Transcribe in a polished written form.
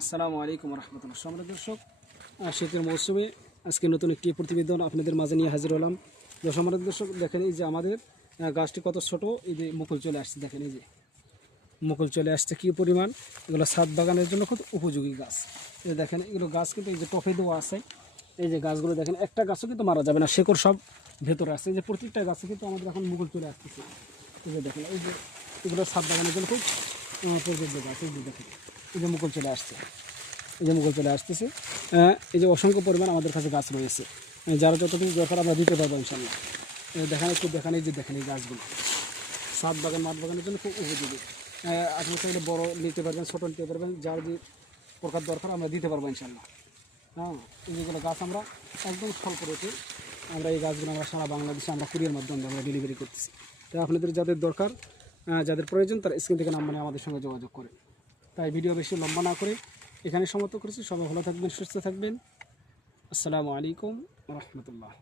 আসসালামু আলাইকুম রহমতুল্লাহ। সম্মানিত দর্শক, শীতের মৌসুমে আজকে নতুন একটি প্রতিবেদন আপনাদের মাঝে নিয়ে হাজির হলাম। সম্মানিত দর্শক, দেখেন এই যে আমাদের গাছটি কত ছোট, এই যে মুকুল চলে আসছে। দেখেন এই যে মুকুল চলে আসছে কী পরিমাণ। এগুলো ছাদ বাগানের জন্য খুব উপযোগী গাছ। এই দেখেন এগুলো গাছ কিন্তু এই যে টফে দেওয়া আছে। এই যে গাছগুলো দেখেন, একটা গাছও কিন্তু মারা যাবে না, শেকড় সব ভেতরে আসছে। এই যে প্রত্যেকটা গাছে কিন্তু আমাদের এখন মুকুল চলে আসতেছে। এই যে দেখেন, এই যে এগুলো ছাদ বাগানের জন্য খুব প্রযোজ্য গাছ। এই যে দেখেন, এই যে মুকুল চলে আসছে, এই যে মুকুল চলে আসতেছে। এই যে অসংখ্য পরিমাণ আমাদের কাছে গাছ রয়েছে, যারা যতটুকু দরকার আমরা দিতে পারবো ইনশাল্লাহ। দেখেন একটু দেখেন, এই যে দেখেন এই গাছগুলো ছাদ বাগান মাঠ বাগানের জন্য খুব উপযোগী। আপনি চাইলে বড় নিতে পারবেন, ছোটো নিতে পারবেন, যার যে প্রকার দরকার আমরা দিতে পারবো ইনশাল্লাহ। হ্যাঁ, এইগুলো গাছ আমরা একদম স্বল্প রেটে আমরা এই গাছগুলো আমরা সারা বাংলাদেশে আমরা কুরিয়ার মাধ্যমে আমরা ডেলিভারি করতেছি। তাই আপনাদের যাদের দরকার, যাদের প্রয়োজন, তার স্ক্রিন থেকে নাম্বার নিয়ে আমাদের সঙ্গে যোগাযোগ করে। তাই ভিডিও বেশি লম্বা না করে এখানে সমাপ্ত করেছি। সবাই ভালো থাকবেন, সুস্থ থাকবেন। আসসালামু আলাইকুম রহমতুল্লাহ।